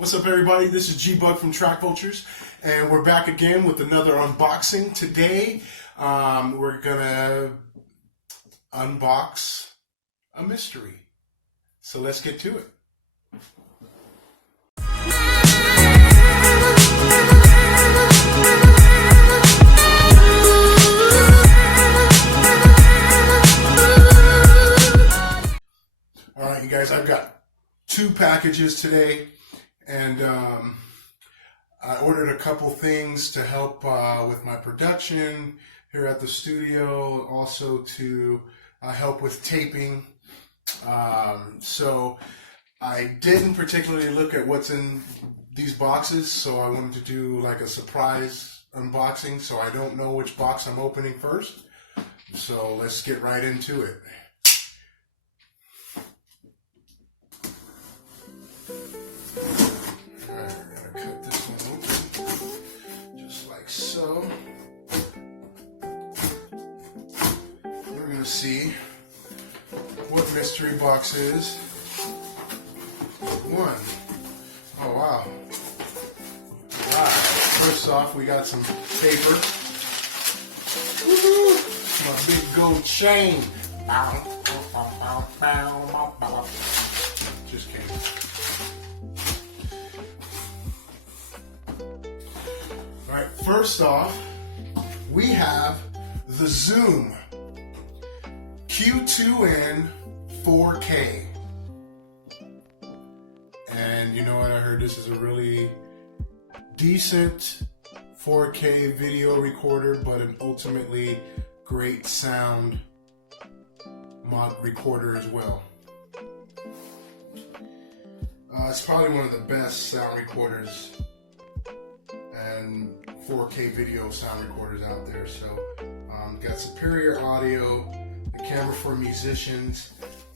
What's up, everybody? This is G-Bug from Track Vultures, and we're back again with another unboxing. Today, we're gonna unbox a mystery. So let's get to it. All right, you guys, I've got 2 packages today. And I ordered a couple things to help with my production here at the studio, also to help with taping. So I didn't particularly look at what's in these boxes, so I wanted to do like a surprise unboxing, so I don't know which box I'm opening first. So let's get right into it. So, we're going to see what mystery box is. 1. Oh, wow. First off, we got some paper. Woo-hoo! My big gold chain. Just kidding. Alright, first off, we have the Zoom Q2N 4K. And you know what, I heard this is a really decent 4K video recorder, but an ultimately great sound mod recorder as well. It's probably one of the best sound recorders and 4K video sound recorders out there. So got superior audio, the camera for musicians,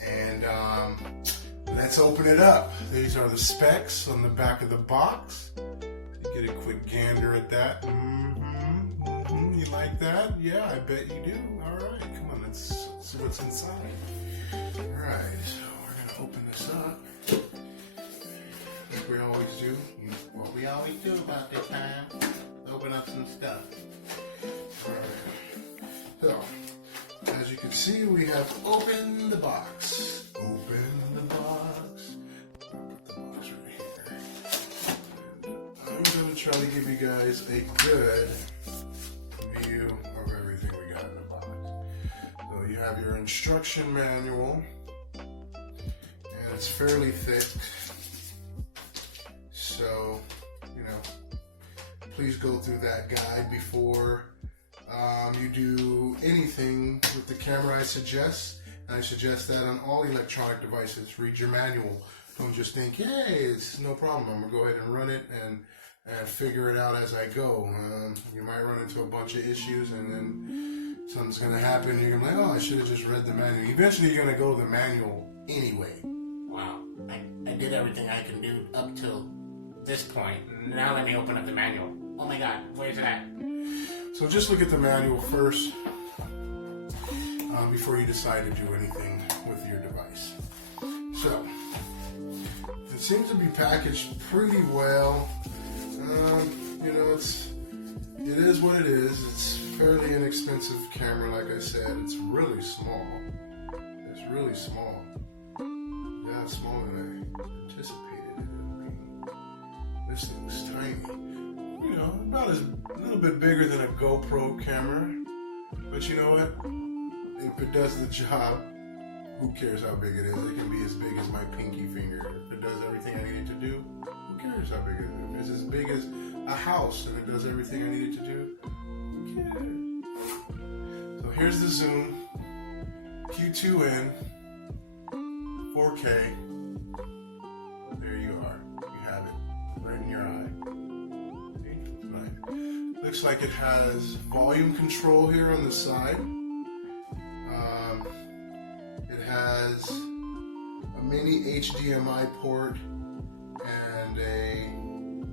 and let's open it up. These are the specs on the back of the box. Get a quick gander at that. You like that? Yeah, I bet you do. All right, come on, let's see what's inside. All right, so we're gonna open this up like we always do. What we always do about this time. Open up some stuff. Alright. So, as you can see, we have opened the box. Open the box. I'll put the box right here. I'm going to try to give you guys a good view of everything we got in the box. So, you have your instruction manual, and it's fairly thick. So, please go through that guide before you do anything with the camera. I suggest that on all electronic devices. Read your manual. Don't just think, hey, it's no problem, I'm going to go ahead and run it and figure it out as I go. You might run into a bunch of issues, and then something's going to happen. You're going to be like, oh, I should have just read the manual. Eventually, you're going to go to the manual anyway. Wow, I did everything I can do up till this point. Now let me open up the manual. Oh my god, where's that? So just look at the manual first before you decide to do anything with your device. So, it seems to be packaged pretty well. It is what it is. It's fairly inexpensive camera, like I said. It's really small. It's really small. Yeah, it's smaller than I anticipated it would be. This thing was tiny. About a little bit bigger than a GoPro camera. But you know what? If it does the job, who cares how big it is? It can be as big as my pinky finger. If it does everything I need it to do, who cares how big it is? If it's as big as a house and it does everything I need it to do, who cares? So here's the Zoom Q2N 4K. There you are. You have it right in your eye. Looks like it has volume control here on the side. It has a mini HDMI port and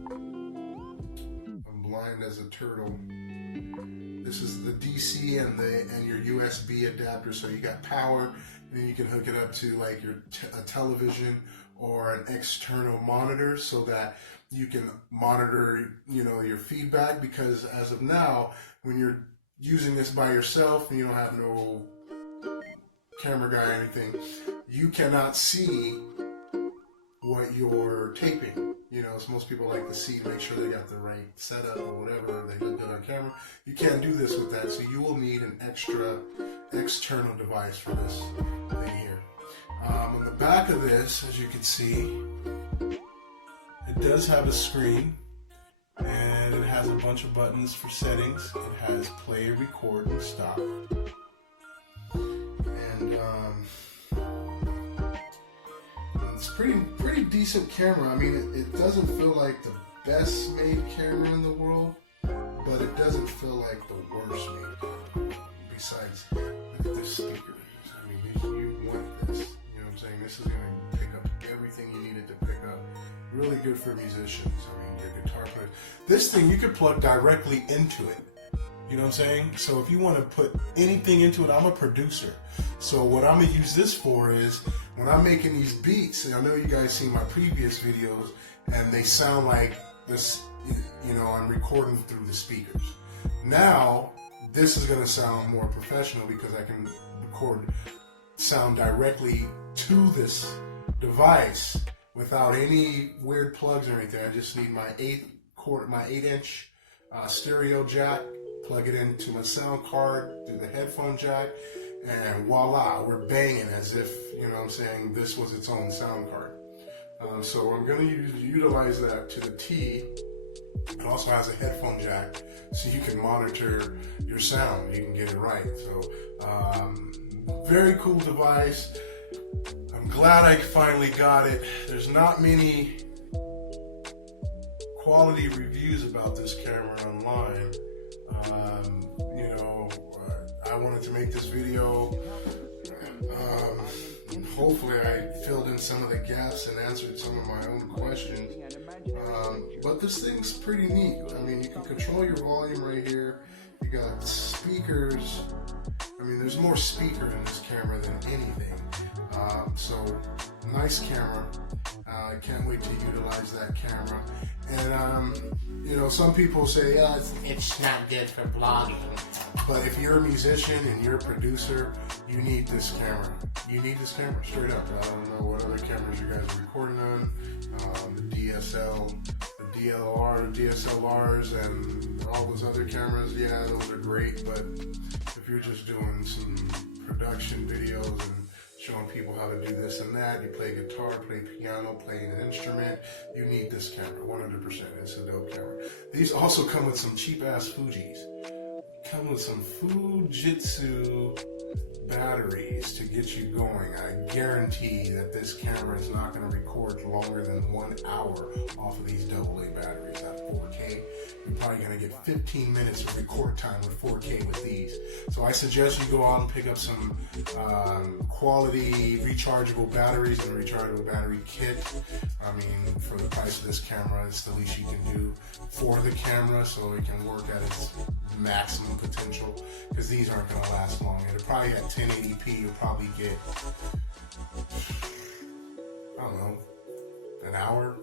I'm blind as a turtle. This is the DC and your USB adapter, so you got power, and then you can hook it up to like a television or an external monitor so that you can monitor, your feedback, because as of now, when you're using this by yourself and you don't have no camera guy or anything, you cannot see what you're taping. So most people like to see to make sure they got the right setup or whatever, they look good on camera. You can't do this with that, so you will need an extra external device for this thing here. On the back of this, as you can see, it does have a screen, and it has a bunch of buttons for settings. It has play, record, and stop. And it's pretty decent camera. I mean, it doesn't feel like the best made camera in the world, but it doesn't feel like the worst made. Besides, look at this speaker. I mean, you want this. You know what I'm saying? This is going to pick up everything you needed to pick up. Really good for musicians. I mean, your guitar player. This thing you could plug directly into it. You know what I'm saying? So if you want to put anything into it, I'm a producer. So what I'm going to use this for is when I'm making these beats, and I know you guys seen my previous videos, and they sound like this, I'm recording through the speakers. Now, this is going to sound more professional because I can record sound directly to this device without any weird plugs or anything. I just need my 8-inch stereo jack, plug it into my sound card through the headphone jack, and voila, we're banging as if, this was its own sound card. So I'm going to utilize that to the T. It also has a headphone jack, so you can monitor your sound. You can get it right. So very cool device. I'm glad I finally got it. There's not many quality reviews about this camera online. I wanted to make this video. Hopefully I filled in some of the gaps and answered some of my own questions. But this thing's pretty neat. I mean, you can control your volume right here. You got speakers. I mean, there's more speaker in this camera than anything. So, nice camera. I can't wait to utilize that camera. And, some people say, yeah, It's not good for blogging. but if you're a musician and you're a producer, you need this camera. You need this camera, straight up. I don't know what other cameras you guys are recording on. The DSL, the DLR, the DSLRs, and all those other cameras, yeah, those are great. But if you're just doing some production videos and showing people how to do this and that, you play guitar, play piano, play an instrument, you need this camera, 100%. It's a dope camera. These also come with some cheap-ass Fujis. Come with some Fujitsu batteries to get you going. I guarantee that this camera is not going to record longer than 1 hour off of these AA batteries at 4K. You're probably going to get 15 minutes of record time with 4K with these. So I suggest you go out and pick up some quality rechargeable batteries and a rechargeable battery kit. I mean, for the price of this camera, it's the least you can do for the camera so it can work at its maximum potential, because these aren't going to last long. It'll probably at 1080p, you'll probably get, I don't know, an hour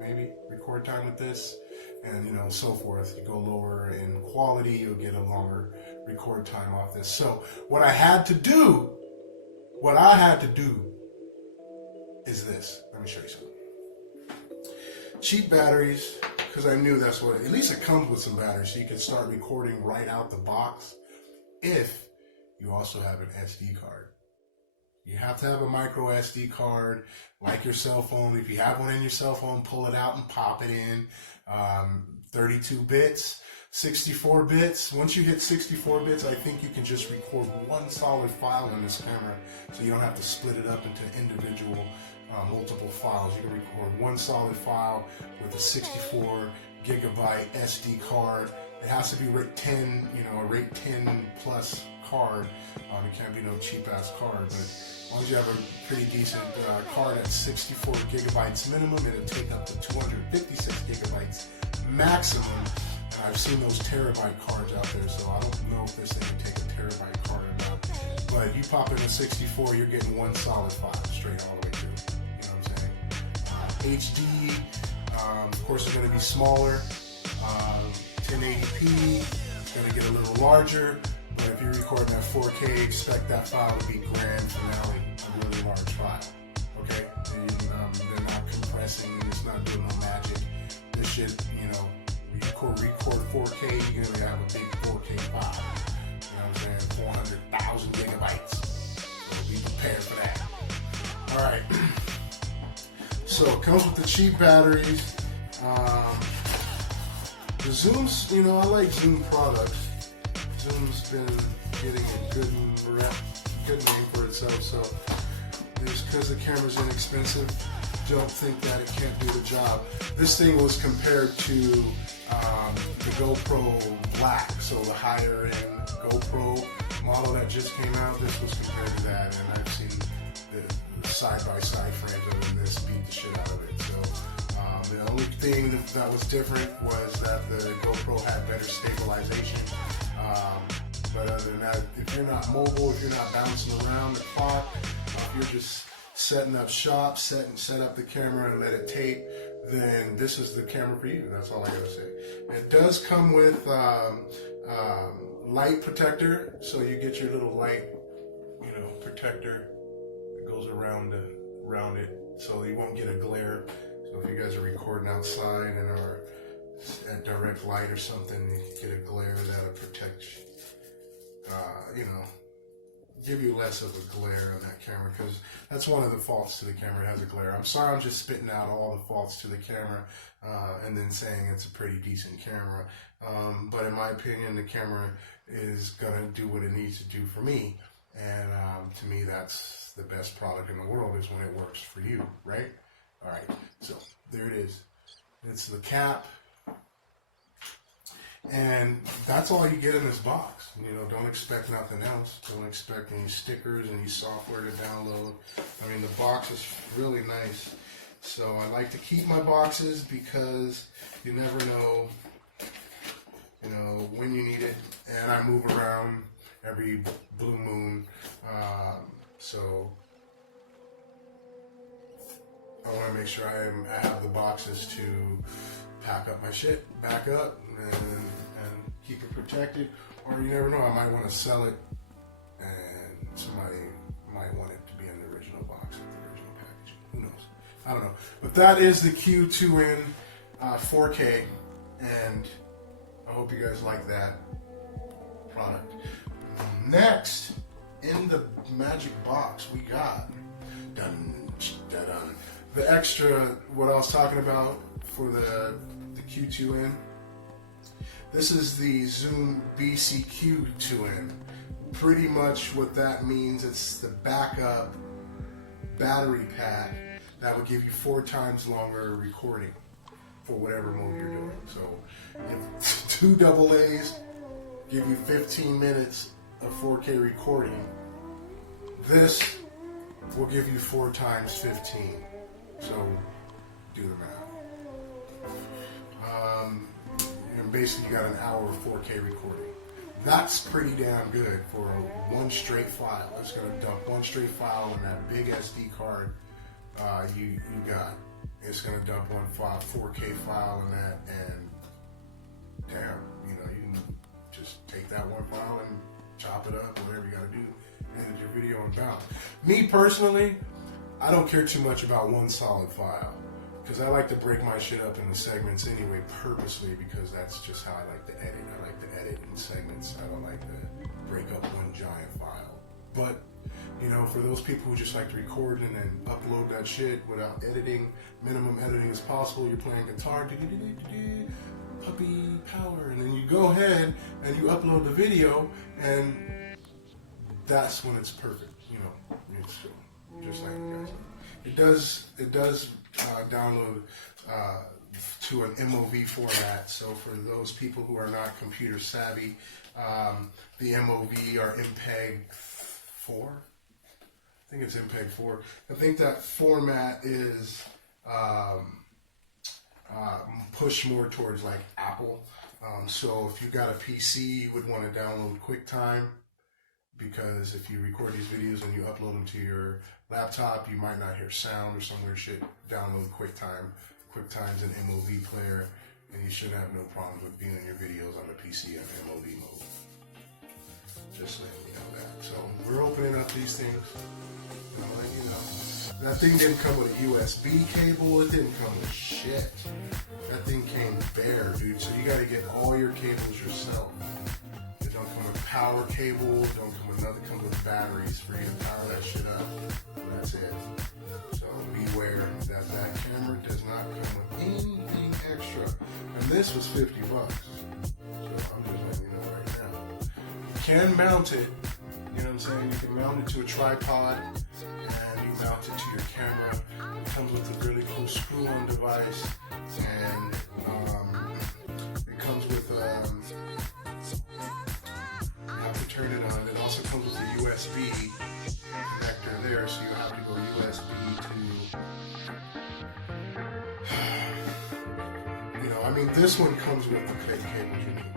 maybe record time with this, and so forth. You go lower in quality, you'll get a longer record time off this. So what I had to do is this. Let me show you something. Cheap batteries, because I knew that's what, at least it comes with some batteries, so you can start recording right out the box if you also have an SD card. You have to have a micro SD card, like your cell phone. If you have one in your cell phone, pull it out and pop it in. 32 bits, 64 bits. Once you hit 64 bits, I think you can just record one solid file in this camera, so you don't have to split it up into individual multiple files. You can record one solid file with a 64 gigabyte SD card. It has to be rate 10, a rate 10 plus card. It can't be no cheap ass card, but as long as you have a pretty decent card at 64 gigabytes minimum, it'll take up to 256 gigabytes maximum. And I've seen those terabyte cards out there, so I don't know if this thing can take a terabyte card or not. But if you pop in a 64, you're getting one solid file straight all the way through. You know what I'm saying? HD. Of course, they're going to be smaller. 1080p. It's going to get a little larger. But if you're recording at 4K, expect that file to be grand finale, a really large file. Okay? And, they're not compressing. It's not doing no magic. This shit, you know, record 4K, you're going to have a big 4K file. You know what I'm saying? 400,000 gigabytes. So be prepared for that. Alright. So it comes with the cheap batteries. The Zoom's, you know, I like Zoom products. Zoom's been getting a good name for itself. So just because the camera's inexpensive, don't think that it can't do the job. This thing was compared to the GoPro Black, so the higher end GoPro model that just came out. This was compared to that, and I've seen the side-by-side frames of this beat the shit out of it. So the only thing that was different was that the GoPro had better stabilization. But other than that, if you're not mobile, if you're not bouncing around the clock, if you're just setting up shop, set up the camera and let it tape, then this is the camera for you. That's all I gotta say. It does come with light protector, so you get your little light, you know, protector that goes around it, so you won't get a glare. So if you guys are recording outside and are at direct light or something, you get a glare that'll protect you. You know, give you less of a glare on that camera, because that's one of the faults to the camera. It has a glare. I'm sorry, I'm just spitting out all the faults to the camera and then saying it's a pretty decent camera. But in my opinion, the camera is gonna do what it needs to do for me, and to me, that's the best product in the world, is when it works for you, right? All right, so there it is. It's the cap. And that's all you get in this box. You know, don't expect nothing else. Don't expect any stickers, any software to download. I mean, the box is really nice. So I like to keep my boxes because you never know, you know, when you need it. And I move around every blue moon. So I want to make sure I have the boxes to pack up my shit, back up, and keep it protected. Or you never know, I might want to sell it, and somebody might want it to be in the original box, the original packaging. Who knows? I don't know. But that is the Q2N 4K, and I hope you guys like that product. Next, in the magic box, we got the extra, what I was talking about for the Q2N. This is the Zoom BCQ2N. Pretty much what that means, it's the backup battery pack that will give you 4 times longer recording for whatever mode you're doing. So if 2 AA's give you 15 minutes of 4K recording, this will give you 4 times 15. So do the math. And basically you got an hour of 4K recording. That's pretty damn good for one straight file. It's going to dump one straight file on that big SD card you got. It's going to dump one file, 4K file in that, and damn, you know, you can just take that one file and chop it up, whatever you got to do, edit your video and bounce. Me personally, I don't care too much about one solid file, because I like to break my shit up into segments anyway, purposely, because that's just how I like to edit. I like to edit in segments. I don't like to break up one giant file. But, you know, for those people who just like to record and then upload that shit without editing, minimum editing as possible, you're playing guitar, puppy power, and then you go ahead and you upload the video, and that's when it's perfect, you know. It's just like you guys. It does download to an MOV format. So for those people who are not computer savvy, the MOV are MPEG 4. I think it's MPEG 4. I think that format is pushed more towards like Apple. So if you got a PC, you would want to download QuickTime, because if you record these videos and you upload them to your Laptop, you might not hear sound or some weird shit. Download QuickTime's an MOV player, and you shouldn't have no problems with viewing your videos on the PC in MOV mode. Just letting you know that. So we're opening up these things. I'm letting you know. That thing didn't come with a USB cable. It didn't come with shit. That thing came bare, dude. So you got to get all your cables yourself. It don't come with power cable. Don't come with nothing. It comes with batteries for you to power that shit up. And that's it. So beware that that camera does not come with anything extra. And this was $50. So I'm just letting you know right now. You can mount it. You know what I'm saying? You can mount it to a tripod. And you mount it to your camera. It comes with a really cool screw-on device. And it comes with you have to turn it on. It also comes with a USB connector there, so you have to go USB to, I mean, this one comes with the fake cables you need.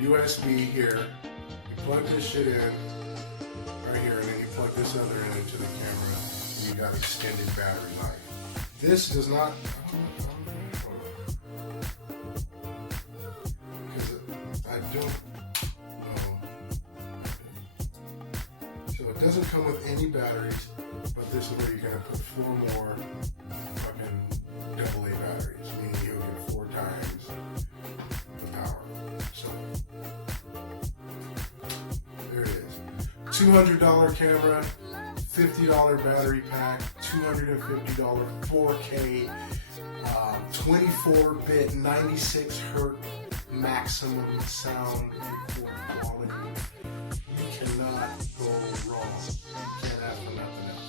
So, USB here. You plug this shit in right here, and then you plug this other end into the camera, and you got extended battery life. This does not. Because I don't know. So it doesn't come with any batteries, but this is where you're gonna put 4 more fucking AA batteries, meaning you'll get 4 times the power. So there it is. $200 camera. $50 battery pack, $250 4K, 24-bit, 96 hertz maximum sound record quality. You cannot go wrong. You can't ask for nothing else.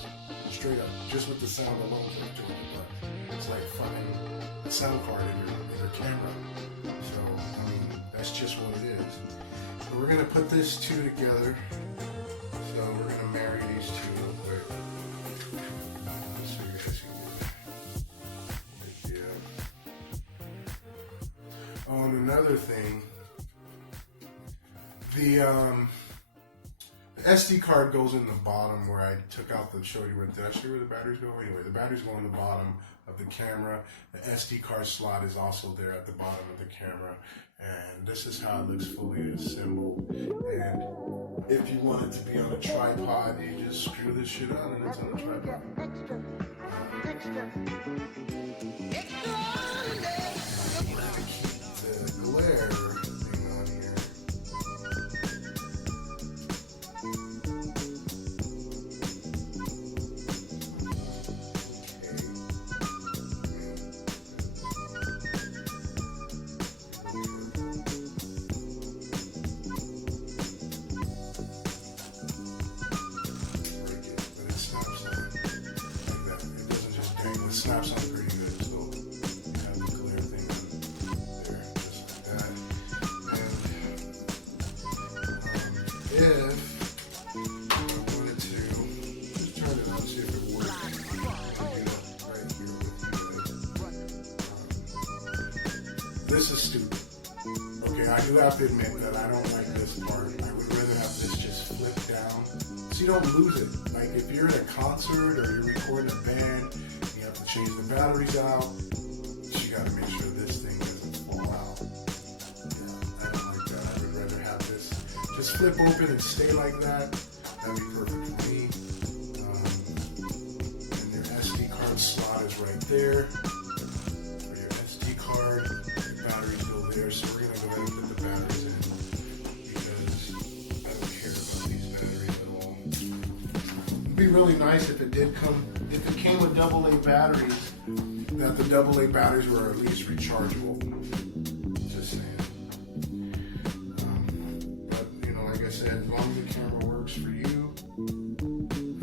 Straight up, just with the sound alone, it's like fucking a sound card in your camera. So, I mean, that's just what it is. So we're gonna put this two together. So we're gonna marry these two. Oh, and another thing, the SD card goes in the bottom where I took out the, showed you where, did I show you where the batteries go? Anyway, the batteries go in the bottom of the camera. The SD card slot is also there at the bottom of the camera. And this is how it looks fully assembled. And if you want it to be on a tripod, you just screw this shit on and it's on a tripod. Glare thing on here. But it snaps on like that. It doesn't just dang, it snaps on pretty good. So you have the glare thing on there. If I wanted to just turn it on, see if it works. Right here with you. This is stupid. Okay, I do have to admit that I don't like this part. I would rather have this just flip down so you don't lose it. Like if you're at a concert or you're recording a band, you have to change the batteries out. You got to make sure this thing doesn't fall out. Yeah, I don't like that. I would rather have this just flip open and stay like that. That'd be perfect for me. And your SD card slot is right there. For your SD card, your batteries go there. So we're gonna go ahead and put the batteries in because I don't care about these batteries at all. It'd be really nice if it did come, if it came with AA batteries, that the AA batteries were at least rechargeable. Just saying. Like I said, as long as the camera works for you,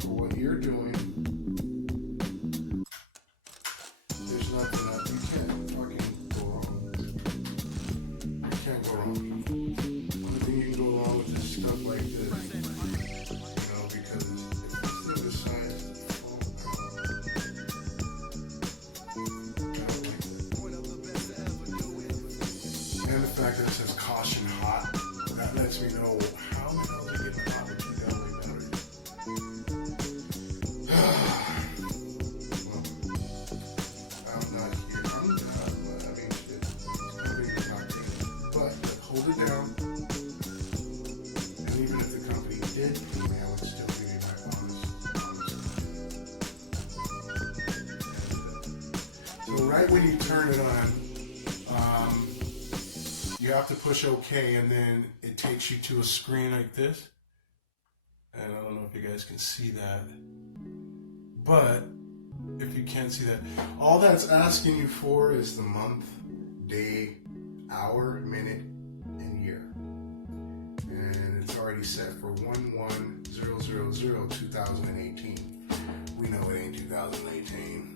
for what you're doing, there's nothing that you can't fucking go wrong. You can't go wrong. The only thing you can go wrong with is stuff like this. Because if this thing decides to fall down, and the fact that it says caution hot, that lets me know how the hell is it getting hot with 2 AA batteries. So right when you turn it on, you have to push OK, and then it takes you to a screen like this. And I don't know if you guys can see that, but if you can see that, all that's asking you for is the month, day, hour, minute, and year. And it's already set for 1/1/000/2018. We know it ain't 2018.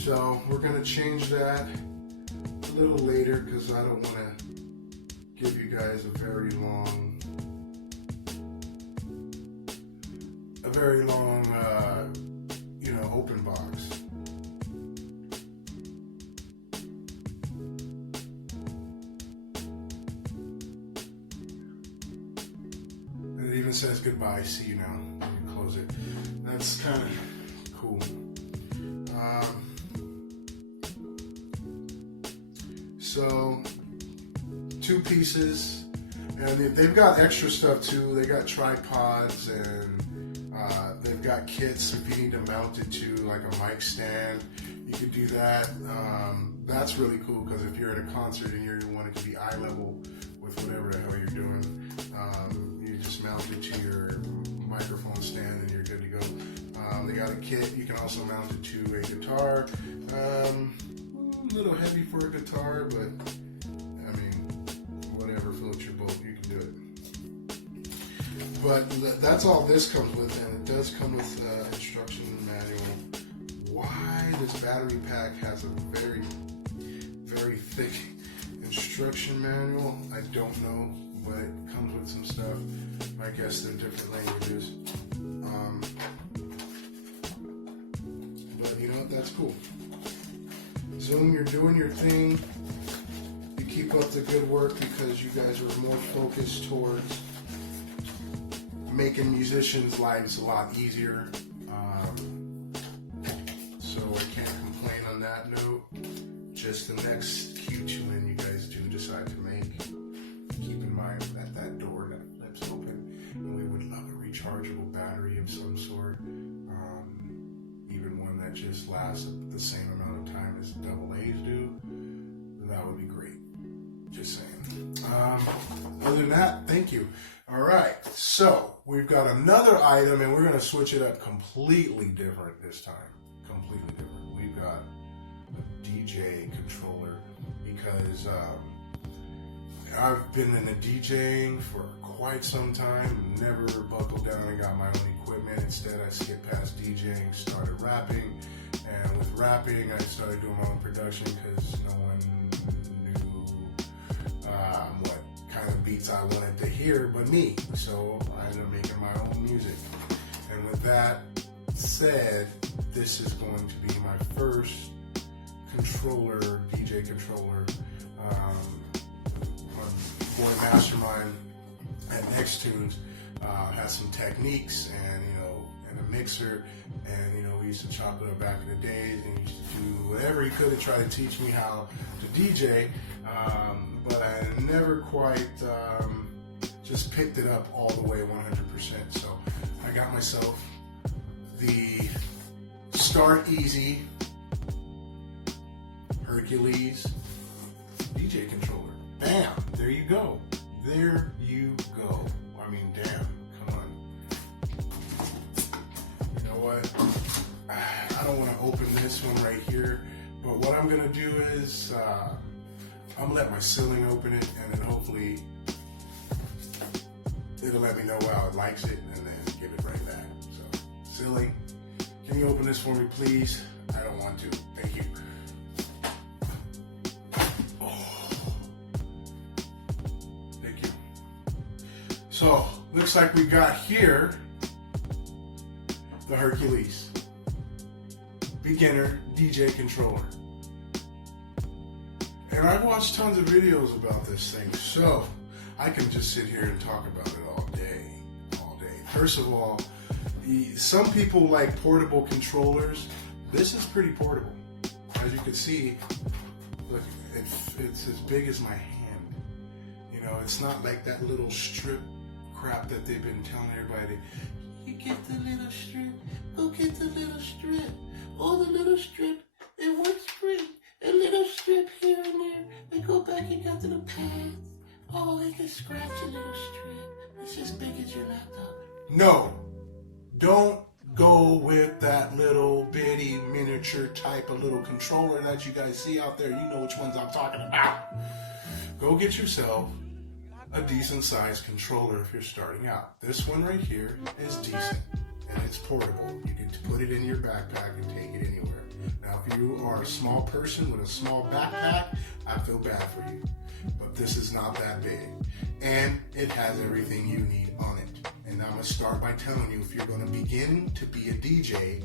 So we're going to change that a little later because I don't want to give you guys a very long open box. And it even says goodbye, see you now. Let me close it. That's kind of cool. So, 2 pieces, and they've got extra stuff too. They got tripods, and they've got kits if you need to mount it to like a mic stand. You could do that. That's really cool because if you're at a concert and you want it to be eye level with whatever the hell you're doing, you just mount it to your microphone stand and you're good to go. They got a kit. You can also mount it to a guitar. A little heavy for a guitar, but I mean, whatever floats your boat, you can do it. But that's all this comes with, and it does come with instruction manual. Why this battery pack has a very, very thick instruction manual, I don't know, but it comes with some stuff. I guess they're different languages. But you know what, that's cool. Zoom, you're doing your thing. You keep up the good work because you guys are more focused towards making musicians' lives a lot easier. So I can't complain on that note. Just the next cue tune you guys do decide to make, keep in mind that door that flips open, and we would love a rechargeable battery of some sort. Even one that just lasts the same amount of time as AA's do. That would be great. Just saying. Other than that, thank you. All right, so we've got another item, and we're going to switch it up completely different this time. Completely different. We've got a DJ controller because I've been in the DJing for quite some time. Never buckled down and got my own equipment. Instead, I skipped past DJing, started rapping, and with rapping, I started doing my own production because no one knew what kind of beats I wanted to hear but me. So I ended up making my own music. And with that said, this is going to be my first controller, DJ controller. My boy Mastermind at Nextunes has some techniques and and a mixer, and we used to chop it up back in the days, and he used to do whatever he could to try to teach me how to DJ, but I never quite just picked it up all the way 100%. So I got myself the Start Easy Hercules DJ controller. Bam! There you go. There you go. I mean, damn. Come on. You know what? I don't want to open this one right here, but what I'm going to do is I'm going to let my ceiling open it, and then hopefully it'll let me know how it likes it, and then give it right back. So, Silly, can you open this for me, please? I don't want to. Thank you. So, looks like we got here the Hercules beginner DJ controller. And I've watched tons of videos about this thing, so I can just sit here and talk about it all day. First of all, some people like portable controllers. This is pretty portable. As you can see, look, it's as big as my hand. It's not like that little strip crap that they've been telling everybody. You get the little strip, go get the little strip. Oh, the little strip, it works great. back, you got to the pads. Oh, you can scratch a little strip. It's as big as your laptop. No, don't go with that little bitty miniature type of little controller that you guys see out there. You know which ones I'm talking about. Go get yourself a decent sized controller if you're starting out. This one right here is decent and it's portable. You can put it in your backpack and take it anywhere. Now, if you are a small person with a small backpack, I feel bad for you. But this is not that big. And it has everything you need on it. And I'm going to start by telling you, if you're going to begin to be a DJ,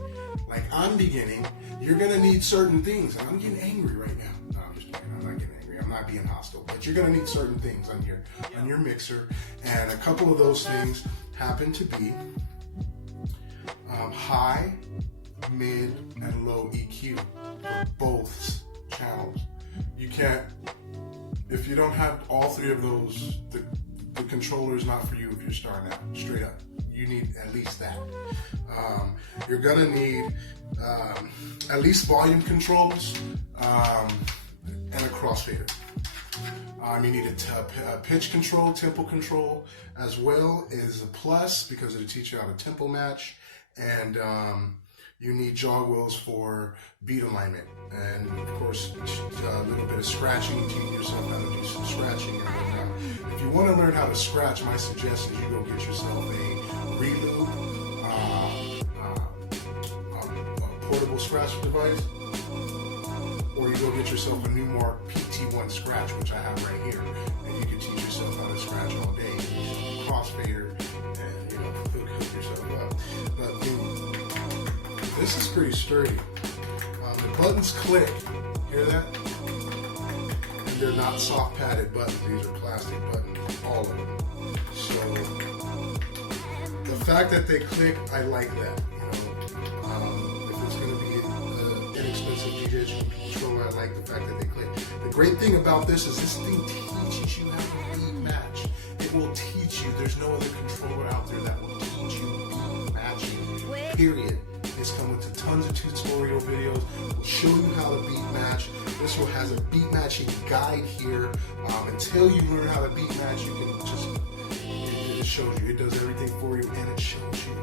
like I'm beginning, you're going to need certain things. And I'm getting angry right now. No, I'm just kidding. I'm not getting angry. I'm not being hostile. But you're going to need certain things on your mixer. And a couple of those things happen to be high, mid, and low EQ for both channels. You can't, if you don't have all three of those, the controller is not for you if you're starting out, straight up. You need at least that. You're gonna need at least volume controls and a crossfader. You need a pitch control, tempo control, as well as a plus because it'll teach you how to tempo match, and you need jog wheels for beat alignment, and of course a little bit of scratching, teaching yourself how to do some scratching and whatnot. If you want to learn how to scratch, my suggestion is you go get yourself a Reloop, a portable scratch device, or you go get yourself a Newmark PT1 Scratch, which I have right here, and you can teach yourself how to scratch all day. Crossfader, and hook yourself up. But this is pretty sturdy. The buttons click. Hear that? And they're not soft padded buttons. These are plastic buttons, all of them. So the fact that they click, I like that. If it's going to be an inexpensive DJ controller, I like the fact that they click. The great thing about this is this thing teaches you how to beat match. It will teach you. There's no other controller out there that will teach you beat matching. Period. It's come with tons of tutorial videos. We'll show you how to beat match. This one has a beat matching guide here. Until you learn how to beat match, you can just, it shows you. It does everything for you, and it shows you.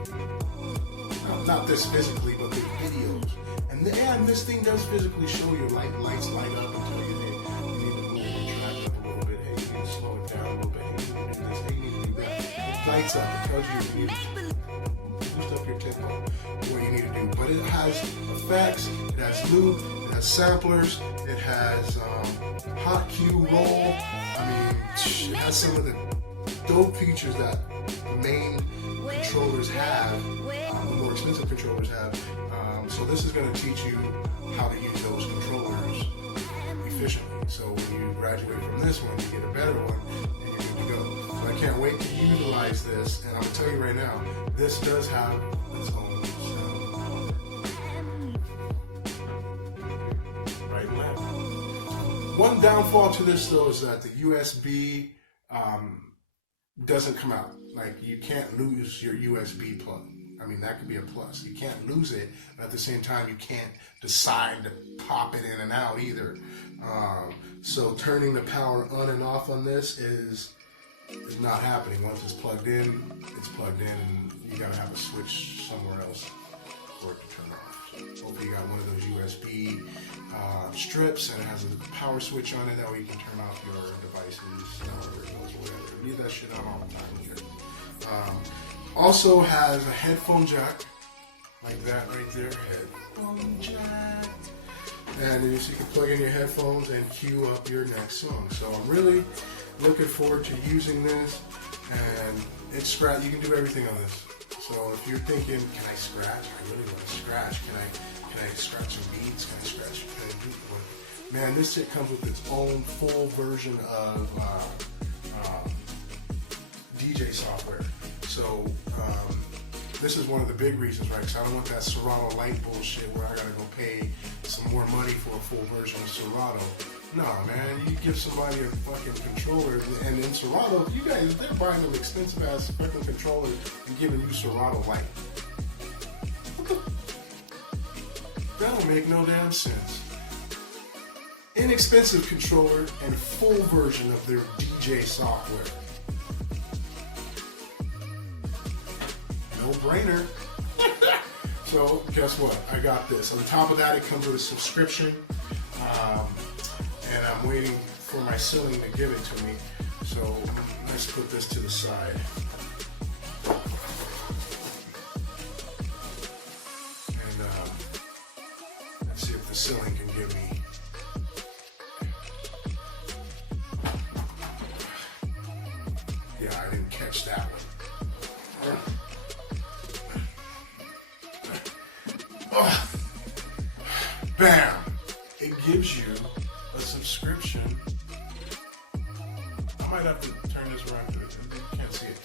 Not this physically, but the videos. And this thing does physically show you. Lights light up and tell you, hey, you need to move your track up a little bit. Hey, you need to slow it down a little bit. Hey, you need to do this. Hey, you need to do that. It lights up. It tells you you need to boost up your tempo, what you need to do. But it has effects, it has loop, it has samplers, it has hot cue roll. It has some of the dope features that the main controllers have, the more expensive controllers have. So this is going to teach you how to use those controllers efficiently. So when you graduate from this one, you get a better one, and you're good to go. So I can't wait to utilize this, and I'm going to tell you right now, this does have its own sound. Right left. One downfall to this though is that the USB doesn't come out. Like, you can't lose your USB plug. That could be a plus. You can't lose it, but at the same time, you can't decide to pop it in and out either. So turning the power on and off on this is not happening. Once it's plugged in, and you gotta have a switch somewhere else for it to turn off. So hopefully you got one of those USB strips, and it has a power switch on it. That way you can turn off your devices, or whatever. Leave that shit on all the time here. Also has a headphone jack, like that right there, headphone jack. And you can plug in your headphones and cue up your next song. So I'm really looking forward to using this, and you can do everything on this. So if you're thinking, can I scratch? I really want to scratch. Can I scratch some beats? Can I scratch? Can I do it? Man, this shit comes with its own full version of DJ software. So this is one of the big reasons, right? Because I don't want that Serato Lite bullshit where I gotta go pay some more money for a full version of Serato. No, man, you give somebody a fucking controller, and in Serato, they're buying them expensive ass fucking controllers and giving you Serato Lite. That don't make no damn sense. inexpensive controller and full version of their DJ software. No brainer. So guess what? I got this. On top of that, it comes with a subscription, and I'm waiting for my ceiling to give it to me. So let's put this to the side. And let's see if the ceiling can give me. Yeah, I didn't catch that one. Oh, bam! It gives you a subscription. I might have to turn this around because you can't see it.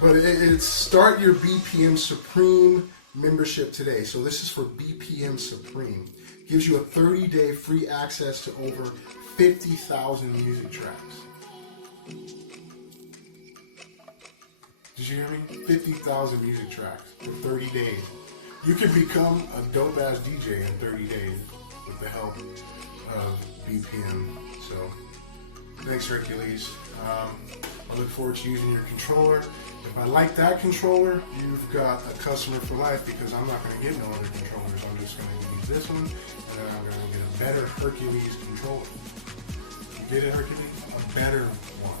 But it's Start Your BPM Supreme membership today. So this is for BPM Supreme. Gives you a 30-day free access to over 50,000 music tracks. Did you hear me? 50,000 music tracks for 30 days. You can become a dope-ass DJ in 30 days with the help of BPM. So, thanks, Hercules. I look forward to using your controller. If I like that controller, you've got a customer for life because I'm not going to get no other controllers. I'm just going to use this one, and then I'm going to get a better Hercules controller. You get it, Hercules? A better one.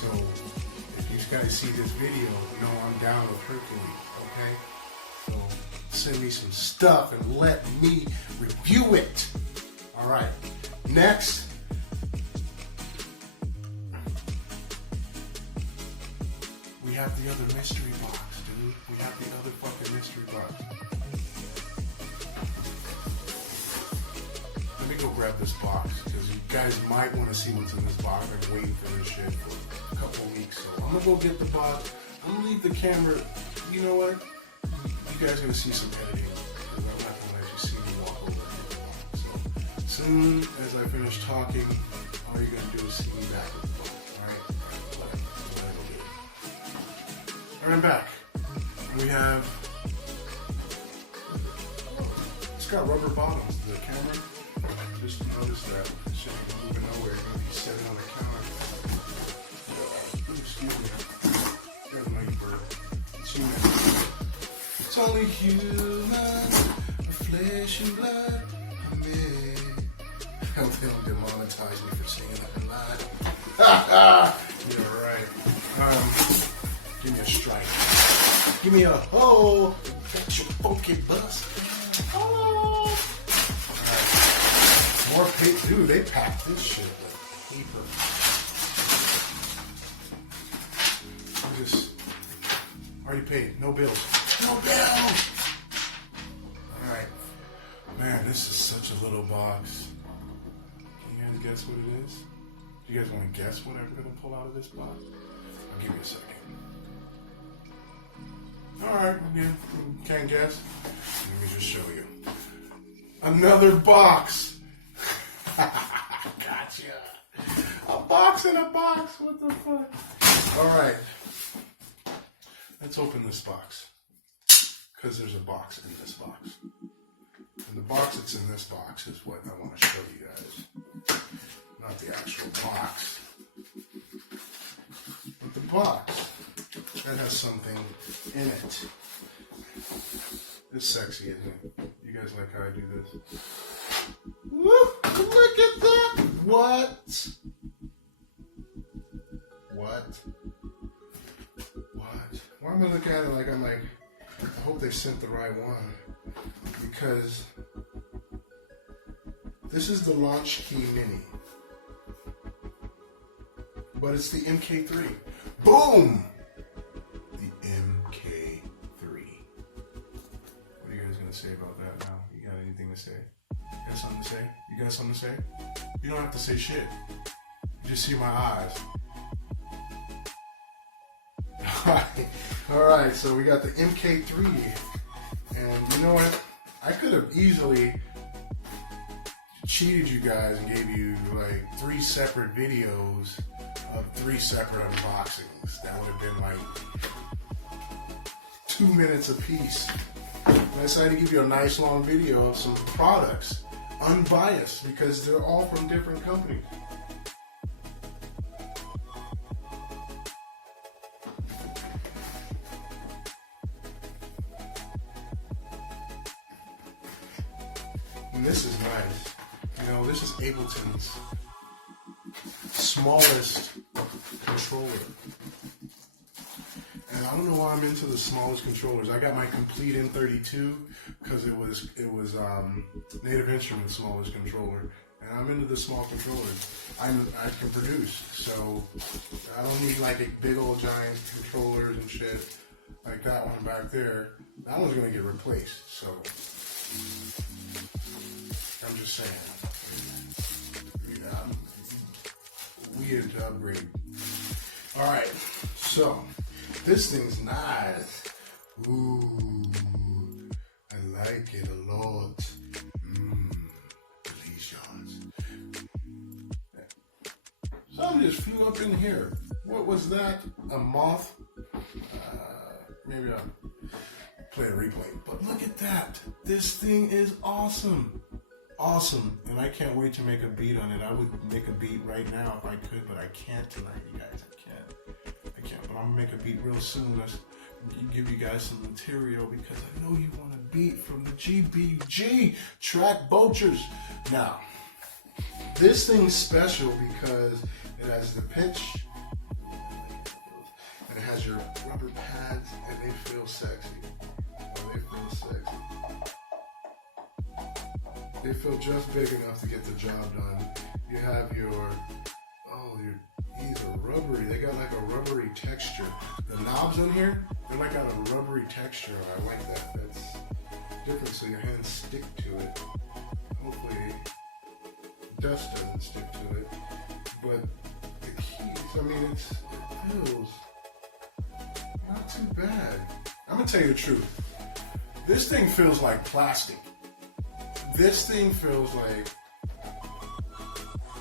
So, if you guys see this video, know I'm down with Hercules, okay? So, send me some stuff and let me review it. All right. Next, we have the other mystery box, dude. We have the other fucking mystery box. Let me go grab this box because you guys might want to see what's in this box. I've been waiting for this shit for a couple of weeks, so I'm gonna go get the box. I'm gonna leave the camera. You know what? You guys are gonna see some editing because I'm not gonna let you see me walk over here. So as soon as I finish talking, all you're gonna do is see me back with the box. All right, I'm back. And we have. It's got rubber bottoms. The camera. Just noticed that. It shouldn't be moving nowhere. It's gonna be sitting on the counter. Excuse me. There's my bird. It's human. It's only human, flesh and blood. Me. I hope they don't demonetize me for singing that in line. You're right. Give me a strike. Give me a ho. That's your funky bus. Oh. Alright. More paper. Dude, they packed this shit with paper. I just already paid. No bills. No bills! Alright. Man, this is such a little box. Can you guys guess what it is? Do you guys want to guess what I'm going to pull out of this box? I'll give you a second. Alright, again, can't guess. Let me just show you. Another box! Gotcha! A box in a box! What the fuck? Alright. Let's open this box. Because there's a box in this box. And the box that's in this box is what I want to show you guys. Not the actual box. But the box that has something in it. It's sexy, isn't it? You guys like how I do this? Woo! Look at that! What? What? What? Why am I looking at it like I'm like, I hope they sent the right one? Because this is the Launchkey Mini. But it's the MK3. Boom! The MK3. What are you guys going to say about that now? You got anything to say? You got something to say? You got something to say? You don't have to say shit. You just see my eyes. Alright, so we got the MK3. And you know what? I could have easily cheated you guys and gave you like 3 separate videos of 3 separate unboxings. That would have been like 2 minutes a piece. I decided to give you a nice long video of some products. unbiased because they're all from different companies. And this is nice. You know, this is Ableton's smallest controller. And I don't know why I'm into the smallest controllers. I got my complete N32 because it was Native Instruments' smallest controller. And I'm into the small controllers. I can produce, so I don't need like a big old giant controllers and shit like that one back there. That one's gonna get replaced, so I'm just saying. We had to upgrade. All right, so this thing's nice. Ooh, I like it a lot. Delicious. Something just flew up in here. What was that? A moth? Maybe I'll play a replay. But look at that. This thing is awesome. Awesome. And I can't wait to make a beat on it. I would make a beat right now if I could, but I can't tonight, you guys. I can't. But I'm going to make a beat real soon. Let's give you guys some material because I know you want a beat from the GBG Track Vultures. Now, this thing's special because it has the pitch and it has your rubber pads and they feel sexy. Oh, they feel sexy. They feel just big enough to get the job done. You have your these are rubbery. They got like a rubbery texture. The knobs in here, they're like got a rubbery texture. I like that. That's different so your hands stick to it. Hopefully dust doesn't stick to it. But the keys, I mean, it feels not too bad. I'm gonna tell you the truth. This thing feels like plastic. This thing feels like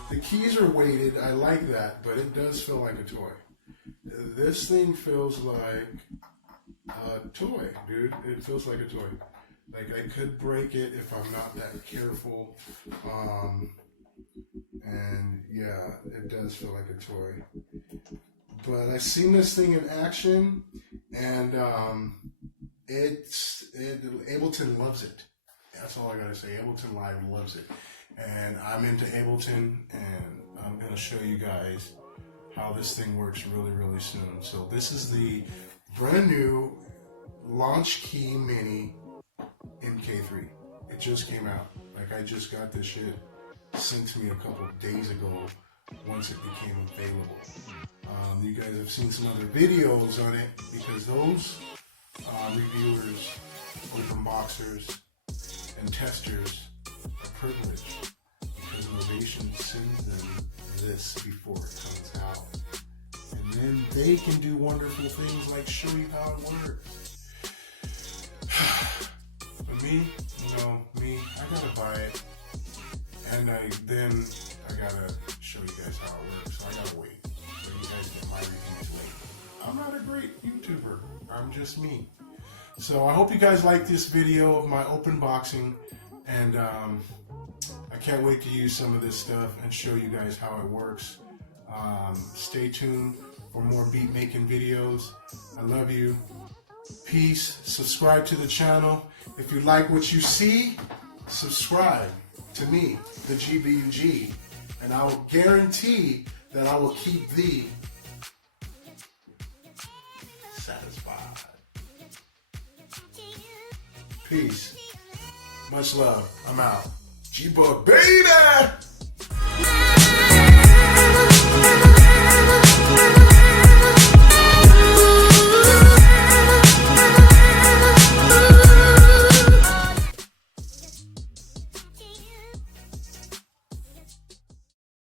the keys are weighted. I like that, but it does feel like a toy. This thing feels like a toy, dude. It feels like a toy. Like I could break it if I'm not that careful. And yeah, it does feel like a toy. But I've seen this thing in action, and Ableton loves it. That's all I gotta say. Ableton Live loves it. And I'm into Ableton, and I'm gonna show you guys how this thing works really, really soon. So this is the brand new Launchkey Mini MK3. It just came out. Like I just got this shit sent to me a couple of days ago once it became available. You guys have seen some other videos on it because those reviewers, open boxers, and testers are privileged because Novation sends them this before it comes out. And then they can do wonderful things like show you how it works. But me, I gotta buy it. And then I gotta show you guys how it works. So I gotta wait. So you guys get my reviews later. I'm not a great YouTuber. I'm just me. So I hope you guys like this video of my open boxing, and I can't wait to use some of this stuff and show you guys how it works. Stay tuned for more beat making videos. I love you. Peace. Subscribe to the channel. If you like what you see, subscribe to me, the GBUG, and I will guarantee that I will keep thee satisfied. Peace. Much love. I'm out. G-Bug, baby!